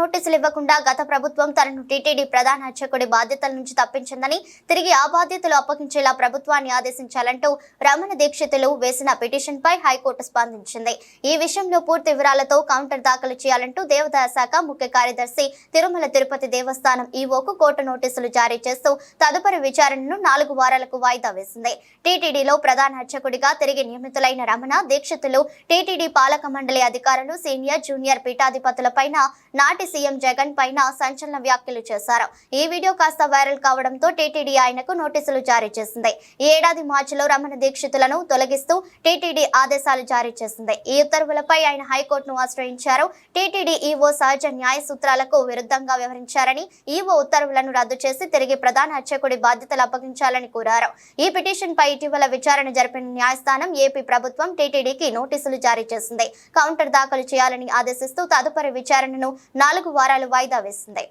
నోటీసులు ఇవ్వకుండా గత ప్రభుత్వం తనను టీటీడీ ప్రధాన అర్చకుడి బాధ్యతల నుంచి తప్పించిందని, తిరిగి ఆ బాధ్యతలు అప్పగించేలా ప్రభుత్వాన్ని ఆదేశించాలంటూ రమణ దీక్షితులు వేసిన పిటిషన్పై హైకోర్టు స్పందించింది. ఈ విషయంలో పూర్తి వివరాలతో కౌంటర్ దాఖలు చేయాలంటూ దేవాదాయ శాఖ ముఖ్య కార్యదర్శి, తిరుమల తిరుపతి దేవస్థానం ఈవోకు కోర్టు నోటీసులు జారీ చేస్తూ తదుపరి విచారణను 4 వారాలకు వాయిదా వేసింది. టీటీడీలో ప్రధాన అర్చకుడిగా తిరిగి నియమితులైన రమణ దీక్షితులు టీటీడీ పాలక మండలి అధికారులు, సీనియర్, జూనియర్ పీఠాధిపతులపైన, నాటి సీఎం జగన్ పైన సంచలన వ్యాఖ్యలు చేశారు. ఈ వీడియో కాస్త వైరల్ కావడంతో టీటీడీ ఆయనకు నోటీసులు జారీ చేసింది. ఈ ఏడాది మార్చిలో రమణ దీక్షితులను తొలగిస్తూ టీటీడీ ఆదేశాలు జారీ చేసింది. ఈ ఉత్తర్వులపై ఆయన హైకోర్టును ఆశ్రయించారు. టీటీడీ ఈవో సహజ న్యాయ సూత్రాలకు విరుద్ధంగా వ్యవహరించారని, ఈవో ఉత్తర్వులను రద్దు చేసి తిరిగి ప్రధాన అర్చకుడి బాధ్యతలు అప్పగించాలని కోరారు. ఈ పిటిషన్ పై ఇటీవల విచారణ జరిపిన న్యాయస్థానం ఏపీ ప్రభుత్వం టీటీడీకి నోటీసులు జారీ చేసింది. కౌంటర్ దాఖలు చేయాలని ఆదేశిస్తూ తదుపరి విచారణను 4 వారాలు వాయిదా వేసింది.